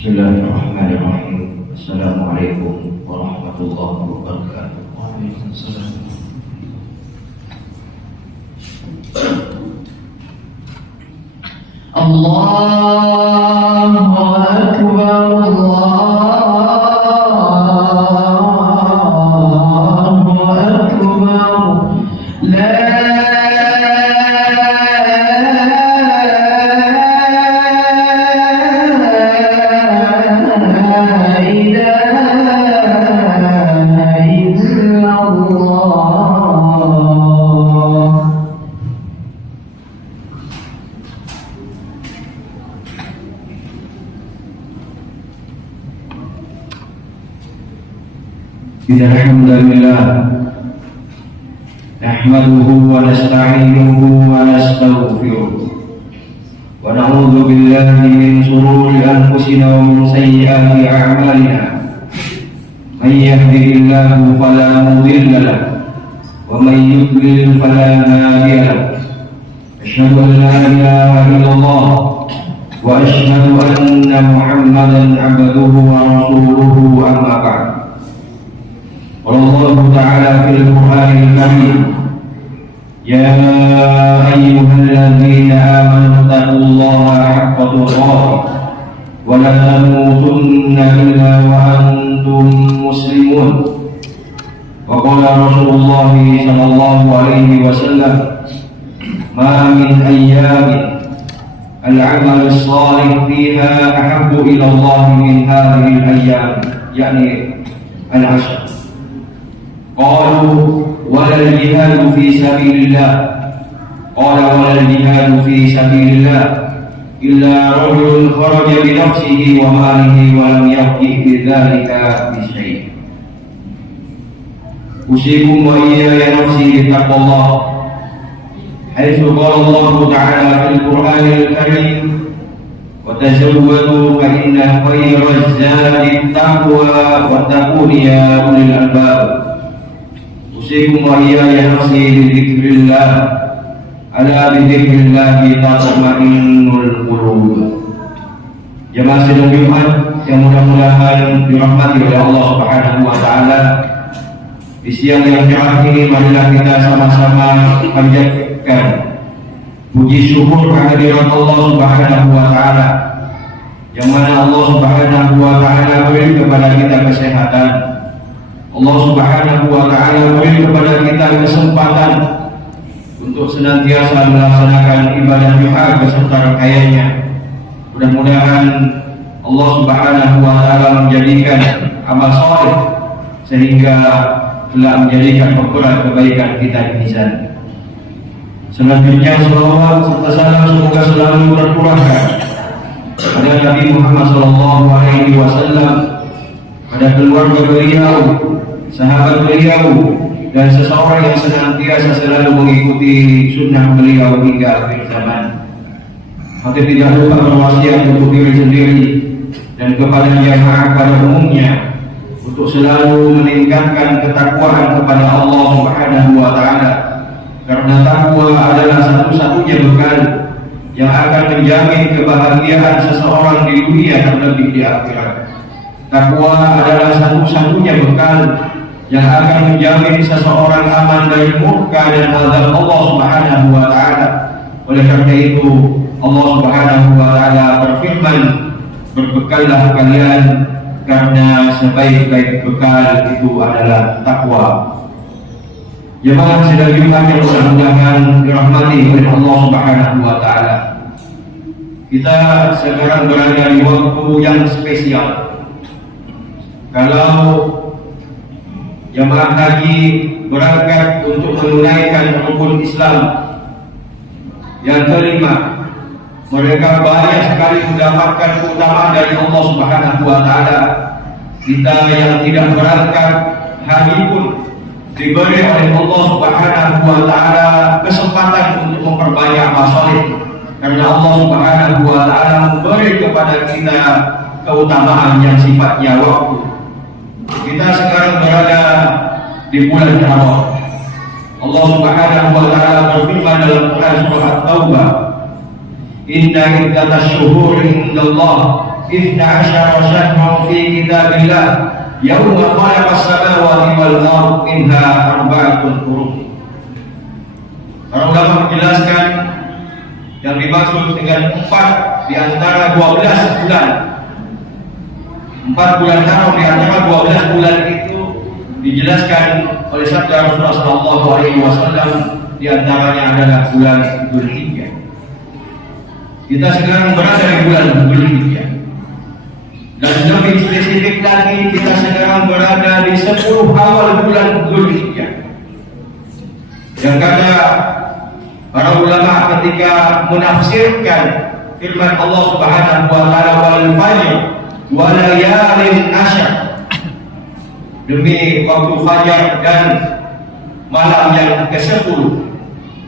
Bismillahirrahmanirrahim. Assalamualaikum warahmatullahi wabarakatuh. Waalaikumsalam. Allahu Akbar, Allahu Akbar. La Alhamdulillah nahmaduhu wa nasta'inuhu wa nastaghfiruh wa na'udzu billahi min shururi anfusina wa min sayyiati a'malina may yahdihillahu fala mudilla lahu wa may yudlil fala hadiya lahu asyhadu an la ilaha illallah wa asyhadu anna Muhammadan 'abduhu wa rasuluhu amma ba'd. Allah Ta'ala fil Qur'anil Karim ya ayyuhalladzina amanu taqullaha haqqa tuqatih wa la tamutunna illa wa antum muslimun. Wa qala Rasulullah sallallahu alaihi wasallam ma min ayyamin al-'amal as-salih fiha ahabbu ila Allah min hadhihi al-ayyam, yani al-'ashr. قالوا ولا الجهاد في سبيل الله قال ولا الجهاد في سبيل الله إلا رجل خرج بنفسه وماله ولم يأته بذلك بشيء. أوصيكم وإياي نفسي بتقوى الله حيث قال الله تعالى في القرآن الكريم وتزودوا فإن خير الزاد التقوى واتقون يا أولي الألباب. أوصيكم وإياي نفسي بذكر الله ألا بذكر الله تطمئن القلوب. Jemaah sidang Jumat yang mudah-mudahan dirahmati oleh Allah Subhanahu wa Ta'ala, di siang yang cerah ini marilah kita sama-sama panjatkan puji syukur kehadirat Allah Subhanahu wa Ta'ala, yang mana Allah Subhanahu wa Ta'ala beri kepada kita kesehatan. Allah Subhanahu wa Ta'ala beri kepada kita kesempatan untuk senantiasa melaksanakan ibadah Jumat beserta rangkaiannya. Mudah-mudahan Allah Subhanahu wa Ta'ala menjadikan amal saleh sehingga telah menjadikan pemberat kebaikan kita di mizan. Selanjutnya salawat serta salam semoga selalu tercurahkan pada Nabi Muhammad sallallahu alaihi wasallam, pada keluarga beliau, sahabat beliau, dan seseorang yang senantiasa selalu mengikuti sunnah beliau hingga akhir zaman. Maka tidak lupa berwasiat untuk diri sendiri dan kepada jamaah pada umumnya untuk selalu meningkatkan ketakwaan kepada Allah Subhanahu wa Ta'ala, karena takwa adalah satu-satunya bekal yang akan menjamin kebahagiaan seseorang di dunia terlebih di akhirat. Takwa adalah satu-satunya bekal yang akan menjamin seseorang aman dari murka dan azab Allah Subhanahu wa Ta'ala. Oleh karena itu Allah Subhanahu wa Ta'ala berfirman, berbekallah kalian karena sebaik-baik bekal itu adalah takwa. Jemaah sidang Jumat yang mudah-mudahan dirahmati oleh Allah Subhanahu wa Ta'ala, kita sekarang berada di waktu yang spesial. Kalau jemaah haji berangkat untuk menunaikan rukun Islam yang kelima, mereka banyak sekali mendapatkan keutamaan dari Allah Subhanahu wa Ta'ala. Kita yang tidak berangkat haji pun diberi oleh Allah Subhanahu wa Ta'ala kesempatan untuk memperbanyak amal saleh, karena Allah Subhanahu wa Ta'ala memberi kepada kita keutamaan yang sifatnya waktu. Kita sekarang berada di bulan Ramadan. Allah Subhanahu wa Ta'ala berfirman dalam Quran surah At-Taubah, Inna iddatash syuhuri indallah 12 syahran fi kitabillah yauma khalaqas samawati wal ardh minha arba'atun hurum. Para ulama menjelaskan yang dimaksud dengan 4 di antara 12 bulan. 4 bulan haram di antara 12 bulan itu dijelaskan oleh sabda Rasulullah sallallahu alaihi wasallam, di antaranya adalah bulan Dzulhijjah. Kita sekarang berada di bulan Dzulhijjah. Dan lebih spesifik lagi, kita sekarang berada di 10 awal bulan Dzulhijjah. Yang kata para ulama ketika menafsirkan firman Allah Subhanahu wa taala, wal fajr wa layalin ashr, demi waktu fajar dan malam yang ke-10.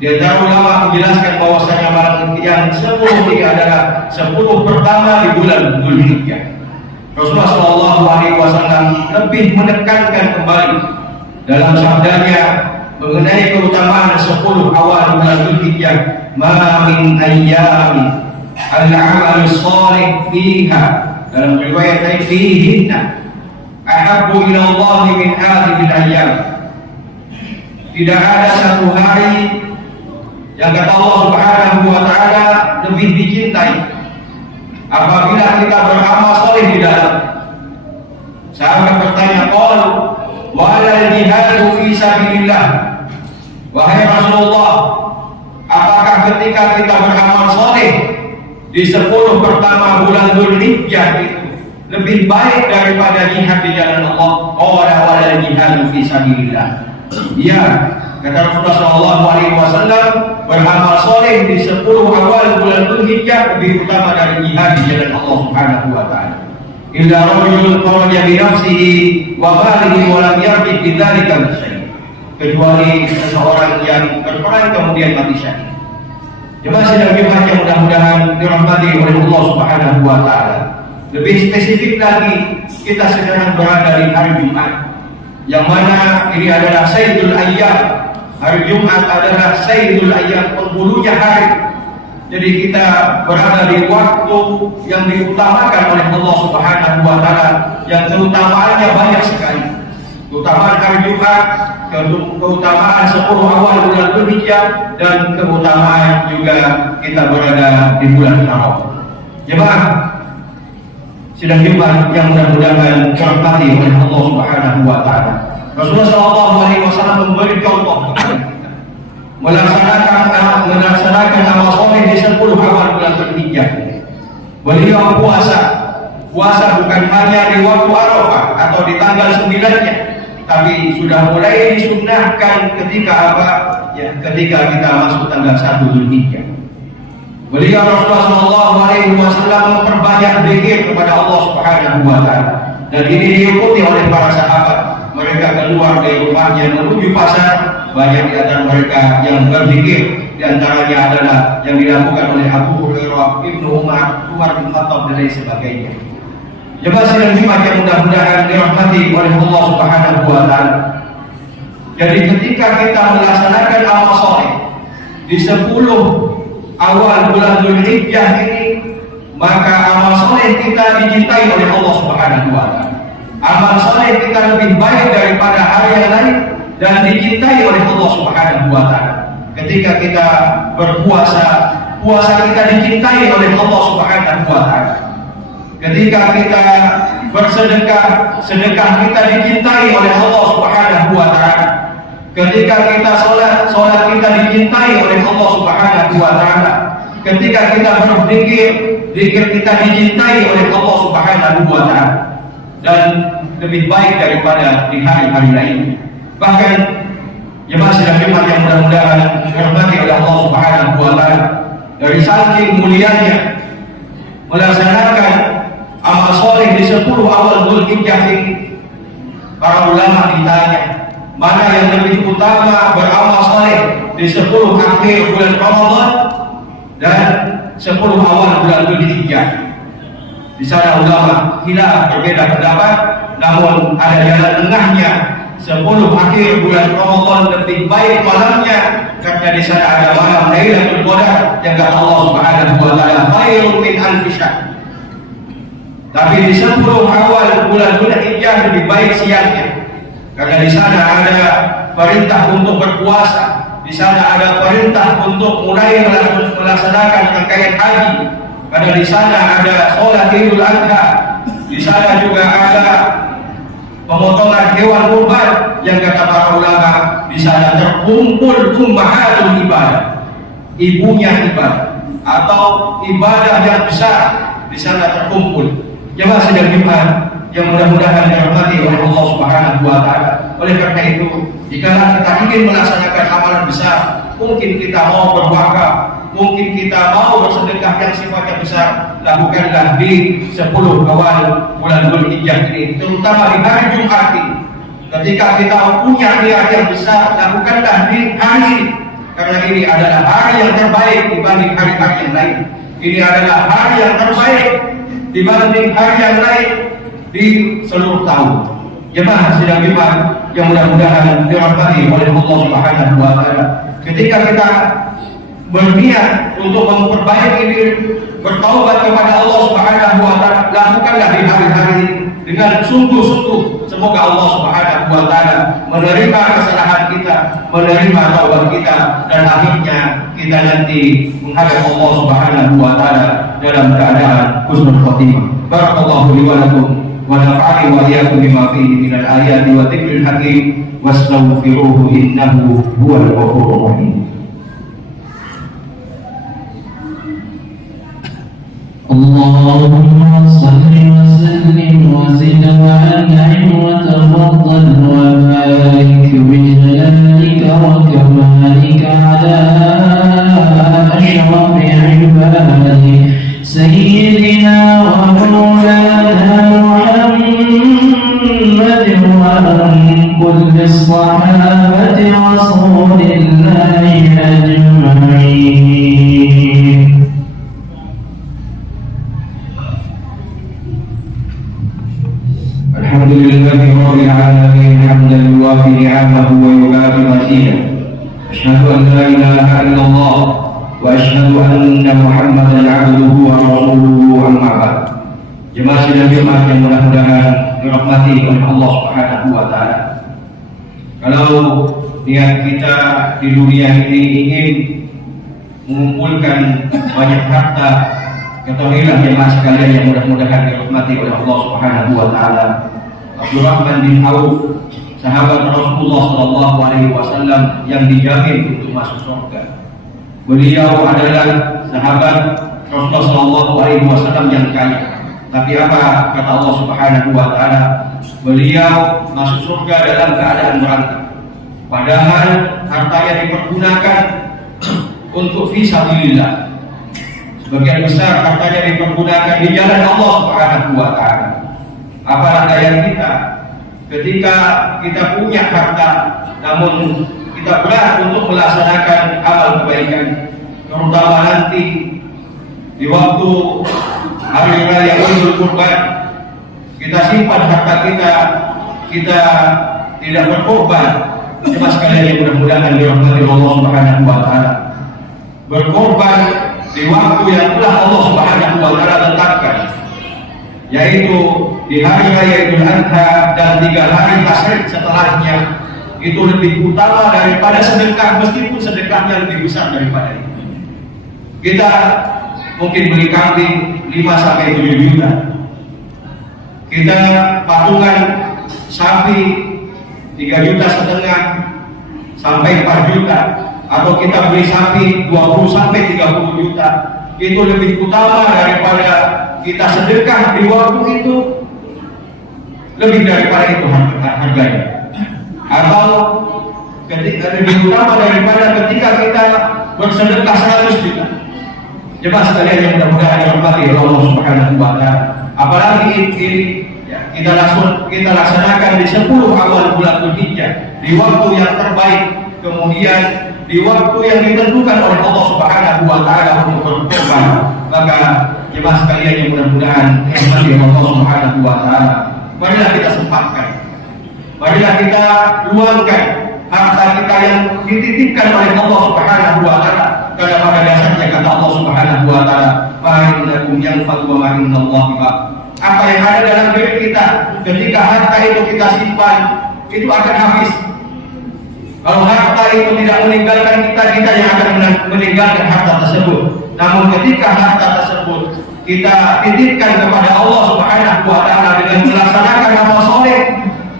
Di antara ulama menjelaskan bahwasanya malam yang 10 ini adalah 10 pertama di bulan Dzulhijjah. Rasulullah sallallahu alaihi wasallam lebih menekankan kembali dalam sabdanya mengenai keutamaan 10 awal bulan Dzulhijjah, ma min ayyamin al-'amalu shalih fiha, dalam riwayat lain fihinna ahabbu ila Allah min hadhihi al-ayyam. Tidak ada satu hari yang kata Allah Subhanahu wa taala lebih dicintai apabila kita beramal saleh di dalam. Sahabat bertanya, qul wala jihadu fi sabilillah, wahai Rasulullah, apakah ketika kita beramal saleh di 10 pertama bulan Dzulhijjah itu lebih baik daripada jihad di jalan Allah? Qala wala jihadu fi sabilillah. Ya, kata Rasulullah sallallahu alaihi wasallam, beramal saleh di 10 awal bulan Dzulhijjah lebih utama dari jihad di jalan Allah Subhanahu wa taala. Illa rajulun kharaja bi nafsihi wa malihi wa lam yarji bi dzalika syai', kecuali seseorang yang berperang kemudian mati syahid. Jemaah sidang Jumat yang mudah-mudahan dirahmati oleh Allah Subhanahu wa taala. Lebih spesifik lagi, kita sekarang berada di hari Jumat, yang mana ini adalah Sayyidul Ayyam. Hari Jumat adalah Sayyidul Ayyam, penghulunya hari. Jadi kita berada di waktu yang diutamakan oleh Allah Subhanahu wa taala, yang keutamaannya banyak sekali. Keutamaan hari Jumat, keutamaan 10 awal bulan Dzulhijjah, dan keutamaan juga kita berada di bulan Haram. Jemaah sidang Jumat yang mudah-mudahan dirahmati oleh Allah Subhanahu wa taala. Rasulullah sallallahu alaihi wasallam memberi contoh kepada kita melaksanakan amal soleh di 10 awal bulan Dzulhijjah. Beliau puasa bukan hanya di waktu Arafah atau di tanggal 9-nya, tapi sudah mulai disunnahkan ketika apa? Ya, ketika kita masuk tanggal 1 Dzulhijjah. Beliau Rasulullah sallallahu alaihi wasallam memperbanyak zikir kepada Allah Subhanahu wa taala. Dan ini diikuti oleh para sahabat. Mereka keluar dari rumahnya menuju pasar, banyak di antara mereka yang berzikir. Di antaranya adalah yang dilakukan oleh Abu Hurairah, Ibnu Umar, Umar bin Khattab dan lain sebagainya. Jemaah sidang Jumat yang mudah-mudahan dirahmati oleh Allah Subhanahu wa taala. Jadi ketika kita melaksanakan amal saleh di 10 awal bulan Dzulhijjah ini, maka amal saleh kita dicintai oleh Allah Subhanahu wa taala. Amal saleh kita lebih baik daripada hari yang lain dan dicintai oleh Allah Subhanahu wa taala. Ketika kita berpuasa, puasa kita dicintai oleh Allah Subhanahu wa taala. Ketika kita bersedekah, sedekah kita dicintai oleh Allah Subhanahu wa taala. Ketika kita salat kita dicintai oleh Allah Subhanahu wa taala. Ketika kita berzikir, zikir kita dicintai oleh Allah Subhanahu wa taala. Dan lebih baik daripada di hari-hari lain. Bahkan jemaah sidang Jumat yang mudah-mudahan dirahmati oleh Allah Subhanahu wa taala, dari saking mulianya melaksanakan amal soleh di 10 awal Dzulhijjah ini, para ulama ditanya, mana yang lebih utama beramal soleh di 10 akhir bulan Ramadan dan 10 awal bulan Dzulhijjah? Di sana ulama khilaf, berbeda pendapat, namun ada jalan tengahnya. 10 akhir bulan Ramadan lebih baik malamnya, karena di sana ada malam Lailatul Qadar yang kata Allah Subhanahu wa taala khairun min alfi syahr. Tapi di 10 awal bulan Dzulhijjah lebih baik siangnya, karena di sana ada perintah untuk berpuasa, di sana ada perintah untuk mulai melaksanakan rangkaian haji, karena di sana ada sholat Idul Adha, di sana juga ada pemotongan hewan kurban yang kata para ulama di sana terkumpul ummahatul ibadah, ibunya ibadah atau ibadah yang besar di sana terkumpul. Jemaah sedang Jumat yang mudah-mudahan dirahmati oleh Allah Subhanahu wa taala. Oleh karena itu, jika kita ingin melaksanakan amalan besar, mungkin kita mau berwakaf, mungkin kita mau bersedekah yang sifatnya besar, lakukanlah di 10 awal bulan Dzulhijjah ini, terutama di hari Jumat ini. Ketika kita punya niat yang besar, lakukanlah di hari ini, karena ini adalah hari yang terbaik dibanding hari-hari yang lain. Ini adalah hari yang terbaik dibanding hari yang lain di seluruh tahun. Jemaah sidang Jumat yang mudah-mudahan dirahmati oleh Allah Subhanahu wa taala. Ketika kita berniat untuk memperbaiki diri, bertaubat kepada Allah Subhanahu wa taala, lakukanlah di hari-hari ini dengan sungguh-sungguh. Semoga Allah Subhanahu wa taala menerima kesalahan kita, menerima taubat kita, dan akhirnya kita nanti menghadap Allah Subhanahu wa taala dalam keadaan husnul khotimah. Barakallahu li wa lakum wa nafa'ani wa iyyakum bima fihi minal ayati wa dzikril hakim wastaghfiruhu innahu huwal ghafurur rahim. اللهم صل وسلم وزد وانعم وتفضل وبارك بجلالك وكمالك على اشرف عبادك سيدنا ومولانا محمد وعن كل الصحابه رسول الله اجمعين. Alhamdulillahi rabbil alamin hamdan yuwafi ni'amahu wa yukafi masidah. Asyhadu an la ilaha illallah wa asyhadu anna Muhammadan 'abduhu wa rasuluhu, amma ba'd. Jemaah sidang Jumat yang mudah-mudahan dirahmati oleh Allah Subhanahu wa taala. Kalau niat kita di dunia ini ingin mengumpulkan banyak harta, ketahuilah jemaah sekalian yang mudah-mudahan dirahmati oleh Allah Subhanahu wa taala, Abdurrahman bin Auf, sahabat Rasulullah sallallahu alaihi wasallam yang dijamin untuk masuk surga. Beliau adalah sahabat Rasulullah sallallahu alaihi wasallam yang kaya. Tapi apa kata Allah Subhanahu wa taala? Beliau masuk surga dalam keadaan merantau. Padahal hartanya dipergunakan untuk fisabilillah. Sebagian besar hartanya dipergunakan di jalan Allah Subhanahu wa taala. Apalagi daya kita ketika kita punya harta namun kita berat untuk melaksanakan amal kebaikan, terutama nanti di waktu hari raya Idul Kurban, kita simpan harta kita tidak berkorban. Cuma sekalian yang mudah-mudahan dirahmati Allah Subhanahu wa taala, berkorban di waktu yang telah Allah Subhanahu wa taala tetapkan, yaitu di hari raya Idul Adha dan 3 hari tasyrik setelahnya, itu lebih utama daripada sedekah, meskipun sedekahnya lebih besar daripada itu. Kita mungkin beli kambing 5-7 juta, kita patungan sapi 3,5 sampai 4 juta, atau kita beli sapi 20-30 juta, itu lebih utama daripada kita sedekah di waktu itu, lebih daripada itu harganya. Atau lebih utama daripada ketika kita bersedekah 100 juta. Jemaah sekalian yang mudah-mudahan dirahmati Allah Subhanahu wa taala. Apalagi ini ya, kita laksanakan di 10 awal bulan Dzulhijjah, di waktu yang terbaik, kemudian di waktu yang ditentukan oleh Allah Subhanahu wa taala untuk berkorban. Maka jemaah sekalian yang mudah-mudahan dirahmati Allah Subhanahu wa taala, marilah kita sempatkan, marilah kita luangkan harta kita yang dititipkan oleh Allah Subhanahu wa taala, karena pada dasarnya kata Allah Subhanahu wa taala, "Ma innakum yanfa'u wa ma innallahi baq." apa yang ada dalam diri kita. Ketika harta itu kita simpan, itu akan habis. Kalau harta itu tidak meninggalkan kita, kita yang akan meninggalkan harta tersebut. Namun ketika harta tersebut kita titipkan kepada Allah Subhanahu wa Ta'ala dengan melaksanakan amal soleh,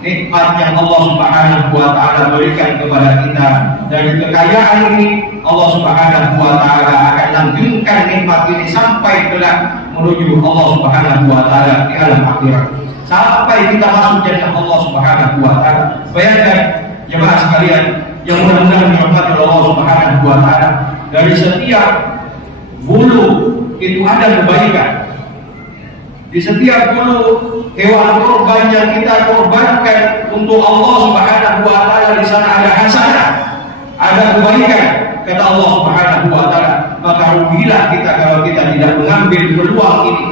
nikmat yang Allah Subhanahu wa Ta'ala berikan kepada kita dari kekayaan ini, Allah Subhanahu wa Ta'ala akan langgengkan nikmat ini sampai kelak menuju Allah Subhanahu wa Ta'ala di alam akhirat, sampai kita masuk jannah Allah Subhanahu wa Ta'ala. Bayangkan jemaah sekalian yang mudah-mudahan dirahmati Allah Subhanahu wa Ta'ala, dari setiap bulu itu ada kebaikan. Di setiap bulu hewan kurban yang kita korbankan untuk Allah Subhanahu wa Ta'ala, di sana ada hasanah, ada kebaikan, kata Allah Subhanahu wa Ta'ala. Maka rugilah kita kalau kita tidak mengambil peluang ini.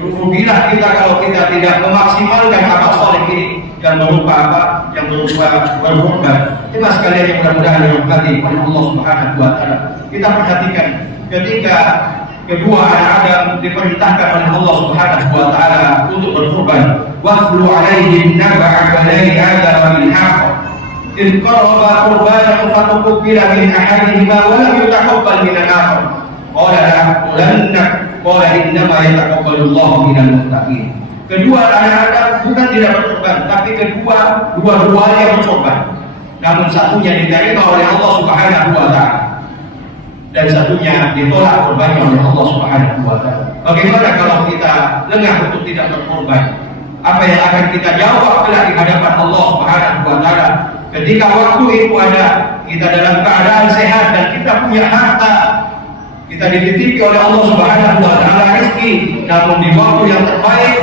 Rugilah kita kalau kita tidak memaksimalkan amal soleh ini dan berupa apa? Yang berupa berkorban. Kita sekalian yang mudah-mudahan dirahmati oleh Allah Subhanahu wa Ta'ala. Kita perhatikan ketika kedua anak Adam diperintahkan oleh Allah Subhanahu wa Ta'ala untuk berkorban. Watlu alaihim naba'a bani Adam bil haqq in qaraba qurbanan fatuqbila min ahadihima wa lam yutaqabbal min al-akhar qala la'ulannak qala innama yataqabbalu Allahu minal muttaqin. Kedua anak Adam bukan tidak berkorban, tapi dua-duanya berkorban. Namun satunya diterima oleh Allah Subhanahu wa Ta'ala dan satunya ditolak korbannya oleh Allah Subhanahu wa Ta'ala. Bagaimana kalau kita lengah untuk tidak berkorban? Apa yang akan kita jawab kelak di hadapan Allah Subhanahu wa Ta'ala? Ketika waktu itu ada, kita dalam keadaan sehat dan kita punya harta, kita dititipi oleh Allah Subhanahu wa Ta'ala rezeki, namun di waktu yang terbaik,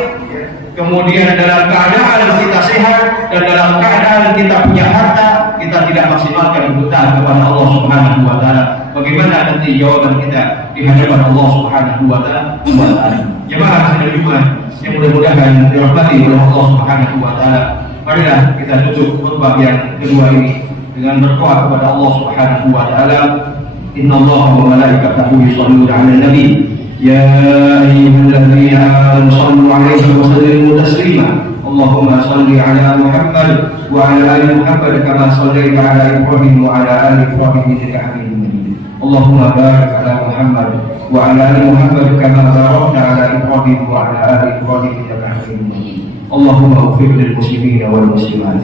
kemudian dalam keadaan kita sehat dan dalam keadaan kita punya harta, kita tidak maksimalkan kebutuhan kepada Allah Subhanahu wa Ta'ala. Bagaimana nanti jawaban kita di hadapan Allah Subhanahu wa Ta'ala? Jemaah sekalian Jumat yang mudah-mudahan dirahmati oleh Allah Subhanahu wa Ta'ala, marilah kita tutup khutbah yang kedua ini dengan berdoa kepada Allah Subhanahu wa Ta'ala. Innallaha wa malaikatahu yusholluna 'alan nabi ya ayyuhalladzina amanu shallu 'alaihi wa sallimu taslima. Allahumma shalli 'ala Muhammad wa 'ala ali Muhammad kama shallaita 'ala Ibrahim wa 'ala ali Ibrahim innaka Hamidum Majid. Allahumma barik 'ala Muhammad wa 'ala ali Muhammad kama barakta 'ala Ibrahim wa 'ala ali Ibrahim innaka Hamidum Majid. Allahumma ighfir lil muslimina wal muslimat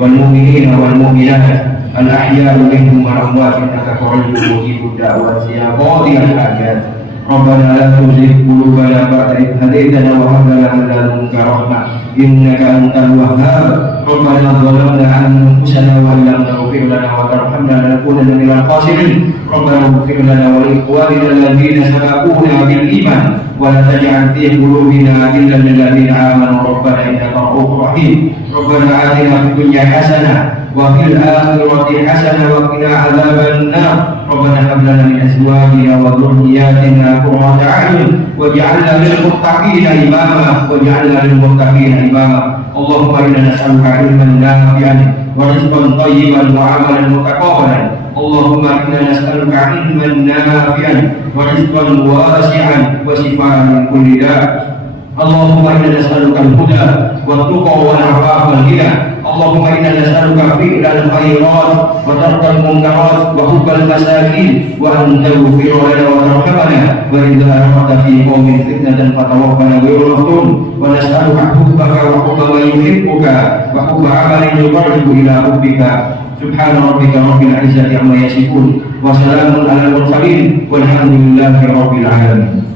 wal mu'minina wal mu'minat al ahya'i minhum wal amwat innaka qaribun mujibud da'wat ya qadiyal hajat. Rabbana la tuzigh qulubana ba'da idh hadaytana wa hab lana min ladunka rahmah innaka antal wahhab. Rabbana zalamna anfusana wa lam taghfir lana wa tarhamna lanakunanna minal khasirin. Rabbana ighfir lana wa li ikhwanina alladhina sabaquna bil iman wa la taj'al fi qulubina ghillan lil ladzina amanu rabbana innaka ra'ufur rahim. Rabbana atina fid dunya hasanah wa fil akhirati hasanah wa qina adzaban nar. Rabbana hab lana min azwajina wa dhurriyyatina qurrata a'yun waj'alna lil muttaqina imama waj'alna lil muttaqina imama. Allahumma inna nas'aluka ilman nafi'an wa rizqan thayyiban wa 'amalan mutaqabbalan. Allahumma inna nas'aluka ilman nafi'an wa rizqan wasi'an wa shifaa'an min kulli da'. Allahumma inna nas'aluka al-huda wa tuqa wa al-'afafa wal ghina. Allahumma inna nas'aluka fi'lal khairat wa tarkal munkarat wa hubbal masakin wa an taghfira lana wa tarhamana wa idza aradta fi qaumin fitnatan fatawaffana ghayra maftun wa nas'aluka hubbaka wa hubba man yuhibbuka wa hubba 'amalin yuqarribu ila hubbika. Subhana rabbika rabbil 'izzati amma yasifun wa salamun 'alal mursalin walhamdulillahi rabbil 'alamin.